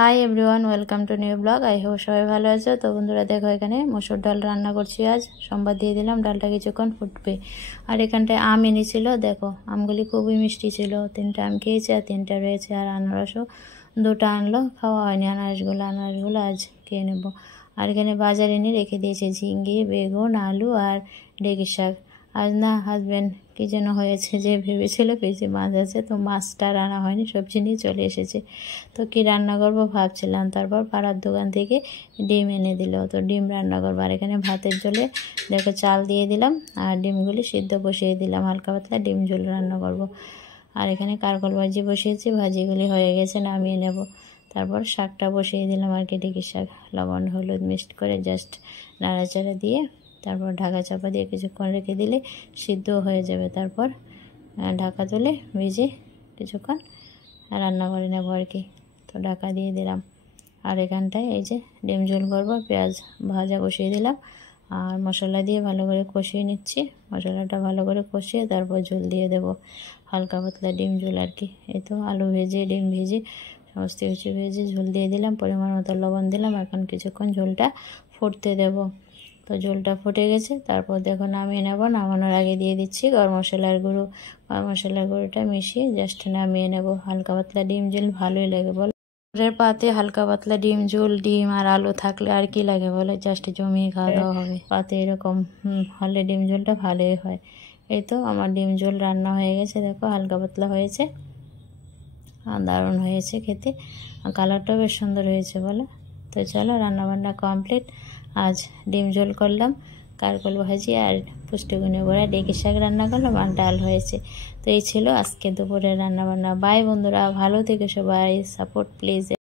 Hi everyone, welcome to new blog. I hope সবাই ভালো আছো। তো বন্ধুরা দেখো, এখানে মসুর ডাল রান্না করছি। আজ সোমবার দিয়ে দিলাম, ডালটা কিছুক্ষণ ফুটবে। আর এখানটায় আম এনেছিল, দেখো আমগুলি খুবই মিষ্টি ছিল। 3টা আম খেয়েছে আর 3টা রয়েছে। আর আনারসও 2টা আনলো, খাওয়া হয়নি আনারসগুলো আজ খেয়ে নেবো। আর এখানে বাজারে এনে রেখে দিয়েছে ঝিঙ্গে, বেগুন, আলু আর ঢেঁকি শাক। আজ না হাজব্যান্ড কি যেন হয়েছে, যে ভেবেছিল ফ্রিজে মাছ আছে, তো মাছটা রান্না হয়নি, সবজি নিয়ে চলে এসেছে। তো কি রান্না করবো ভাবছিলাম, তারপর পাড়ার দোকান থেকে ডিম এনে দিল, তো ডিম রান্না করবো। আর এখানে ভাতের জলে দেখো চাল দিয়ে দিলাম আর ডিমগুলি সিদ্ধ বসিয়ে দিলাম, হালকা পাতলা ডিম ঝোল রান্না করব। আর এখানে কারকল ভাজি বসিয়েছি, ভাজিগুলি হয়ে গেছে, নামিয়ে নেব। তারপর শাকটা বসিয়ে দিলাম, আর কি ঢেঁকি শাক, লবণ হলুদ মিক্সড করে জাস্ট নাড়াচাড়া দিয়ে তারপর ঢাকা চাপা দিয়ে কিছুক্ষণ রেখে দিলে সিদ্ধ হয়ে যাবে। তারপর ঢাকা তুলে ভেজে কিছুক্ষণ রান্না করে নেব আর কি। তো ঢাকা দিয়ে দিলাম। আর এখানটায় এই যে ডিম ঝোল করবো, পেঁয়াজ ভাজা বসিয়ে দিলাম আর মশলা দিয়ে ভালো করে কষিয়ে নিচ্ছি। মশলাটা ভালো করে কষিয়ে তারপর ঝোল দিয়ে দেব, হালকা পাতলা ডিম ঝোল আর কি। এই তো আলু ভেজে ডিম ভেজে সমস্ত কিছু ভেজে ঝোল দিয়ে দিলাম, পরিমাণ মতো লবণ দিলাম। এখন কিছুক্ষণ ঝোলটা ফুটতে দেব। তো ঝোলটা ফুটে গেছে, তারপর দেখো নামিয়ে নেব। নামানোর আগে দিয়ে দিচ্ছি গরম মশলার গুঁড়ো। গরম মশলার গুঁড়োটা মিশিয়ে জাস্ট নামিয়ে নেব। হালকা পাতলা ডিম ঝোল ভালোই লাগে বলো। পাতে হালকা পাতলা ডিম ঝোল, ডিম আর আলু থাকলে আর কি লাগে বলে, জাস্ট জমিয়ে খাওয়া দাওয়া হবে। পাতে এরকম হলে ডিম ঝোলটা ভালোই হয়। এই তো আমার ডিম ঝোল রান্না হয়ে গেছে, দেখো হালকা পাতলা হয়েছে আর দারুণ হয়েছে খেতে, আর কালারটাও বেশ সুন্দর হয়েছে বলো। তো চলো রান্নাবান্না কমপ্লিট। আজ ডিম ঝোল করলাম, কারকল ভাজি আর পুষ্টিগুণে ভরা ঢেঁকি শাক রান্না করলাম, আর ডাল হয়েছে। তো এই ছিল আজকে দুপুরের রান্নাবান্না। বাই বন্ধুরা, ভালো থেকো সবাই, সাপোর্ট প্লিজ।